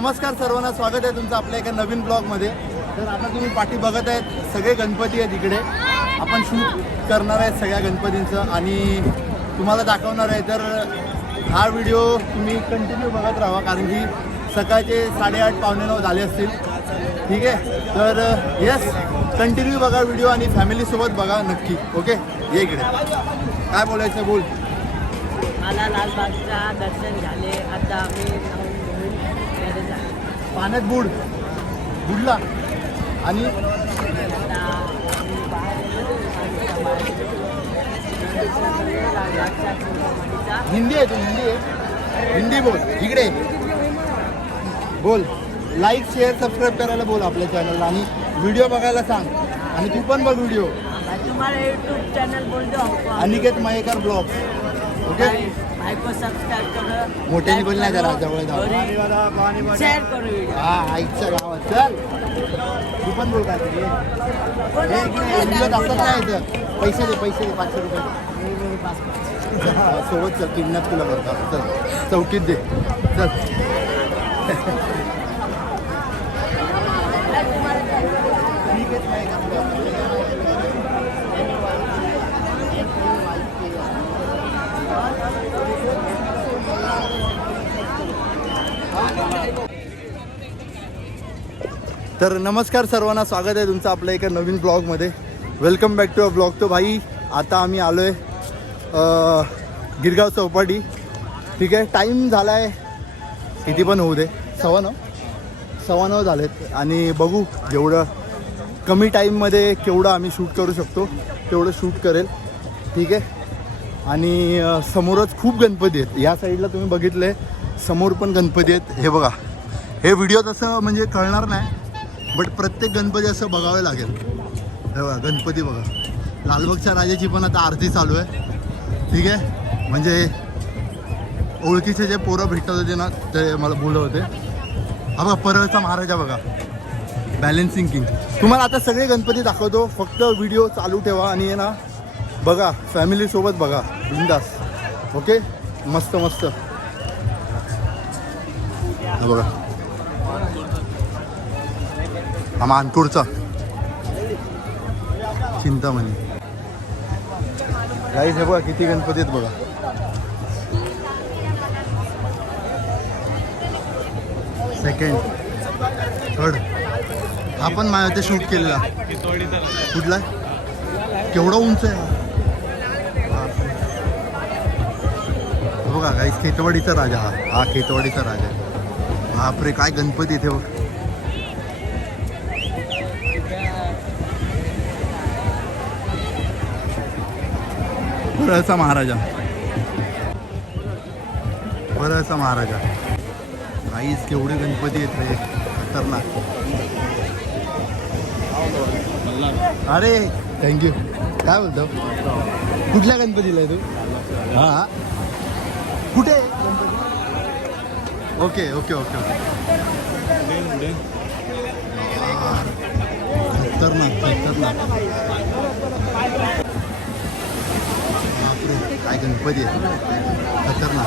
नमस्कार सर्वांना स्वागत आहे तुमचं आपल्या एका नवीन ब्लॉगमध्ये. तर आता तुम्ही पाठी बघत आहेत सगळे गणपती आहेत इकडे. आपण शूट करणार आहेत सगळ्या गणपतींचं आणि तुम्हाला दाखवणार आहे तर हा व्हिडिओ तुम्ही कंटिन्यू बघत राहा कारण की सकाळचे साडेआठ पावणे नऊ झाले असतील. ठीक आहे? तर येस कंटिन्यू बघा व्हिडिओ आणि फॅमिलीसोबत बघा नक्की ओके ये इकडे. काय बोलायचं बोल. मला लालबागचा दर्शन झाले. आता आम्ही जाऊन घेऊन घरी जाऊ. पाण्यात बुड. बुडला. आणि हिंदी आहे तू हिंदी आहे. हिंदी बोल. इकडे. बोल. लाईक शेअर सबस्क्राईब करायला बोल आपल्या चॅनलला आणि व्हिडिओ बघायला सांग. आणि तू पण बघ व्हिडिओ आता तुम्हाला युट्यूब चॅनल बोलतो अनिकेत मयेकर ब्लॉग ओके बायको सबस्क्राईब करू मोठ्याने बोल नाही जरा जवळ जाऊ. शेअर करू व्हिडिओ हा आईच्या गावात चल. तू पण बोल काय तरी. हे इकडे व्हिडिओ दाखवत नाही इथं. पैसे दे पैसे दे पाचशे रुपये. दे. हा, सोबत चल किडनॅप तुला करतात चल चौकीत दे. चल. तर नमस्कार सर्वांना स्वागत आहे तुमचं आपल्या एका नवीन ब्लॉगमध्ये. Welcome back to a vlog तो भाई आता आम्ही आलो आहे गिरगाव चौपाटी. ठीक आहे टाईम झाला आहे किती पण होऊ दे. सव्वा नऊ. सव्वा नऊ झालेत. आणि बघू जेवढं कमी टाईममध्ये केवढं आम्ही शूट करू शकतो तेवढं शूट करेल. ठीक आहे? आणि समोरच खूप गणपती आहेत. या साईडला तुम्ही बघितलं आहे समोर पण गणपती आहेत. हे बघा. हे व्हिडिओ तसं म्हणजे कळणार नाही. बट प्रत्येक गणपती असं बघावं लागेल. हे बघा गणपती बघा. लालबागच्या राजाची पण आता आरती चालू आहे. ठीक आहे? म्हणजे ओळखीचे जे पोरं भेटत होते ना ते मला बोलत होते. हा बघा परळचा महाराजा बघा. बॅलेन्सिंग किंग तुम्हाला आता सगळे गणपती दाखवतो. फक्त व्हिडिओ चालू ठेवा आणि हे ना बघा. फॅमिलीसोबत बघा. बिंदास. ओके मस्त मस्त. बघा. हा मानपूरचा. चिंतामणी. गाईज हे बघा किती गणपती आहेत बघा. सेकंड थर्ड हा पण माझ्या ते शूट केलेला. कुठला? केवढा उंच आहे? बघा गाईज खेतवाडीचा राजा हा. हा खेतवाडीचा राजा बापरे काय गणपती इथे बघ. परळचा महाराजा. परळचा महाराजा. काहीच केवढे गणपती आहेत रे खतरनाक. अरे थँक्यू काय बोलतो? कुठल्या गणपतीला आहे तू? हा. कुठे? Ganpati okay okay okay. Okay खतरनाक खतरनाक. गणपती आहे? खतरनाक.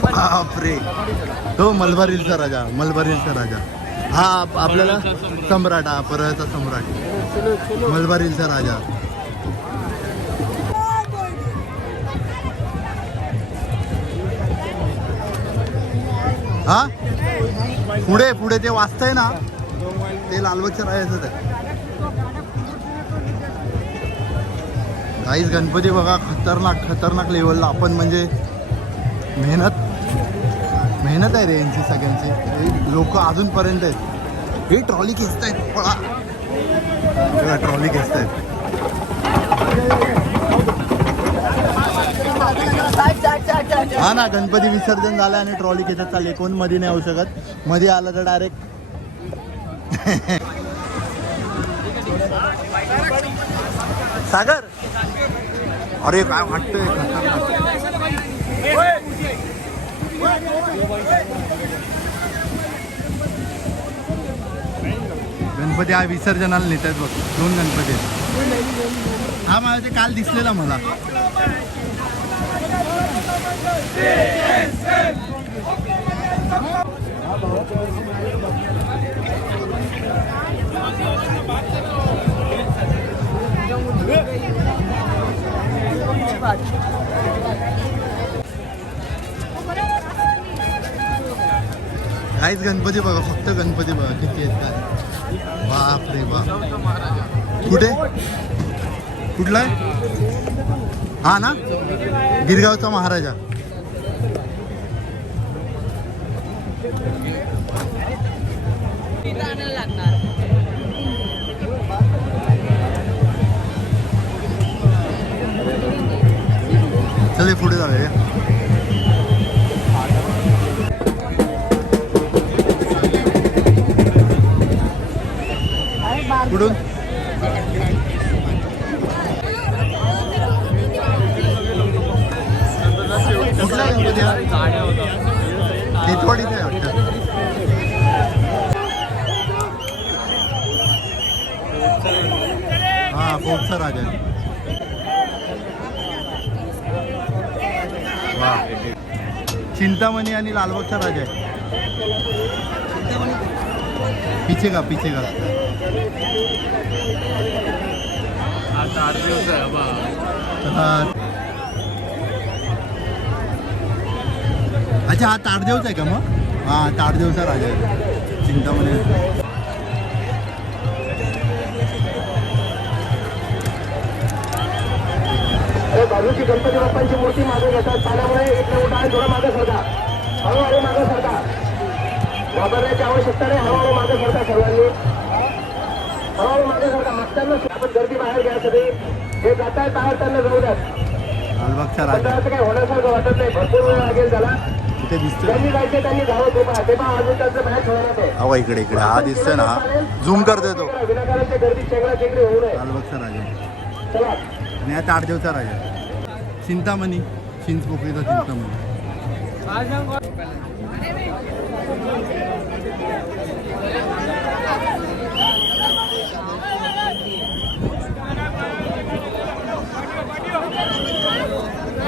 बापरे. हो, तो मलबारीलचा राजा मलबारीलचा राजा. हा आप- आपल्याला सम्राट हा परळचा सम्राट. मलबारीलचा राजा. हा? पुढे पुढे ते वाचतंय ना. ते लालबागच्या राहायचं आहे काहीच गणपती बघा खतरनाक खतरनाक लेवलला आपण म्हणजे मेहनत मेहनत आहे रे यांची सगळ्यांची. लोक अजूनपर्यंत आहेत. हे ट्रॉली खेचत आहेत पळा. ट्रॉली खेचत आहेत हा ना गणपती विसर्जन झालं आणि ट्रॉली खेचत चालली. कोणमध्ये नाही होऊ शकत. मध्ये आलं तर डायरेक्ट सागर? अरे काय वाटतंय? गणपती हा विसर्जनाला नेतात बघ. दोन गणपती हा मला ते काल दिसलेला मला. काहीच गणपती बघा फक्त गणपती बघा किती आहेत काय. बाप रे बाप. कुठे? कुठला? आहे हा ना? गिरगावचा महाराजा. चले पुढे जाऊया. हा पोटचा राजा आहे. वा. चिंतामणी आणि लालबागचा राजा आहे. पिछे का पिछे का हा. अच्छा हा ताडदेवचा आहे का मग? हा ताडदेवचा राजा आहे. चिंतामणी. बाजूची गणपती बाप्पांची मूर्ती मागे घेतात. पाण्यामुळे एक मोठा आहे थोडा मागे सरका हळूहळू मागे सरका घाबरण्याची आवश्यकता नाही. हळूहळू मागे सरका सर्वांनी. हळूहळू मागे सरका मागताना आपण गर्दी बाहेर घ्या सगळी जे जात आहेत बाहेर त्यांना जाऊ द्या पण असं काही होण्यासारखं वाटत नाही. भरपूर वेळ लागेल त्याला. त्यांनी जायचे त्यांनी धावत पहा. ते पहा अजून त्यांचं मॅच होणार आहे. अहो इकडे इकडे. हा दिसतोय ना. झूम करतोय तो. गर्दी चेंगरा चेंगरी होऊ नये. लालबागचा राजा. चला. आणि हा ताडदेवचा राजा. चिंतामणी. चिंचपोकळीचा चिंतामणी.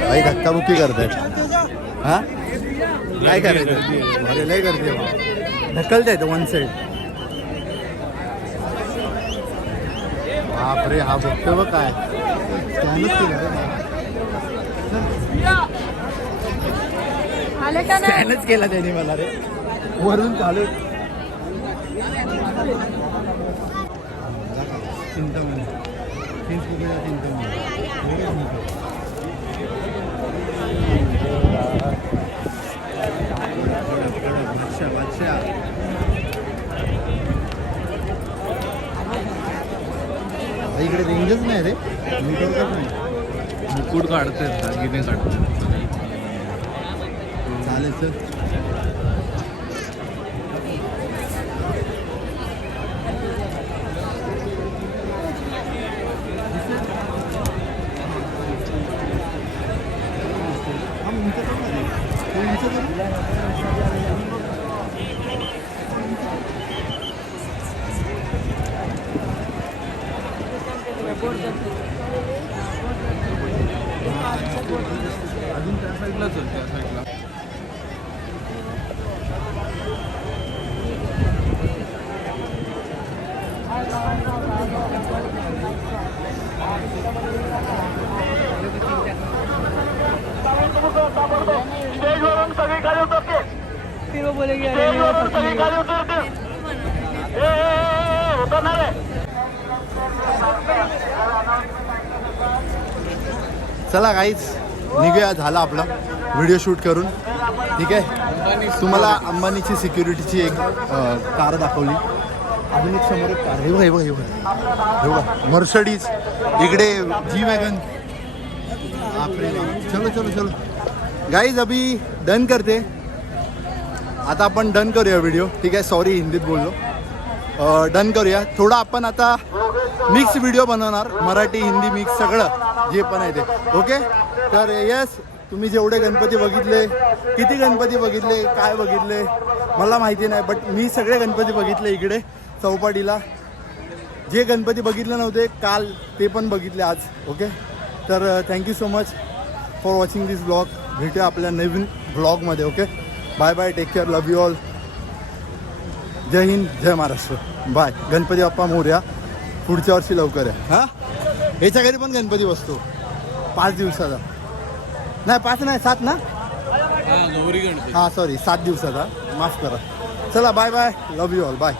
काही धक्काबुक्की करतायत हा? काय करायचं? अरे लय करते येतं वन साईड बापरे हा बघतो बघ काय. स्कॅनच केलं त्याने मला रे. वरून चालू. चिंतामणी चिंचपोकळीचा चिंतामणी बादशाह बादशाह भाई, इकडे रेंजच नाही रे. मुकुट काढतात दागिने काढतात चालेल सर अजून त्या साईडलाच आहे त्या साईडला चला काहीच निघूया झाला आपला व्हिडिओ शूट करून. ठीक आहे? तुम्हाला अंबानीची सिक्युरिटीची एक कार दाखवली. अजून एक समोर एक कार. हे बघा हे बघा हे बघा. हे बघा मर्सडीज इकडे जी वॅगन. चलो चलो चलो. गाईज अभी डन करते. आता आपण डन करूया व्हिडिओ ठीक आहे सॉरी हिंदीत बोललो. डन करूया. थोडं आपण आता मिक्स व्हिडिओ बनवणार. मराठी हिंदी मिक्स सगळं जे पण आहे ते. ओके तर येस तुम्ही जेवढे गणपती बघितले किती गणपती बघितले काय बघितले मला माहिती नाही बट मी सगळे गणपती बघितले इकडे चौपाटीला. जे गणपती बघितले नव्हते काल ते पण बघितले आज. ओके तर thank you so much for watching this vlog भेटूया आपल्या नवीन ब्लॉगमध्ये okay bye bye take care love you all जय हिंद जय महाराष्ट्र. बाय गणपती बाप्पा मोर्या. पुढच्या वर्षी लवकर आहे हां? याच्या घरी पण गणपती बसतो. पाच दिवसाचा. नाही पाच नाही सात ना? हा हां सॉरी सात दिवसाचा. माफ करा. चला bye bye love you all bye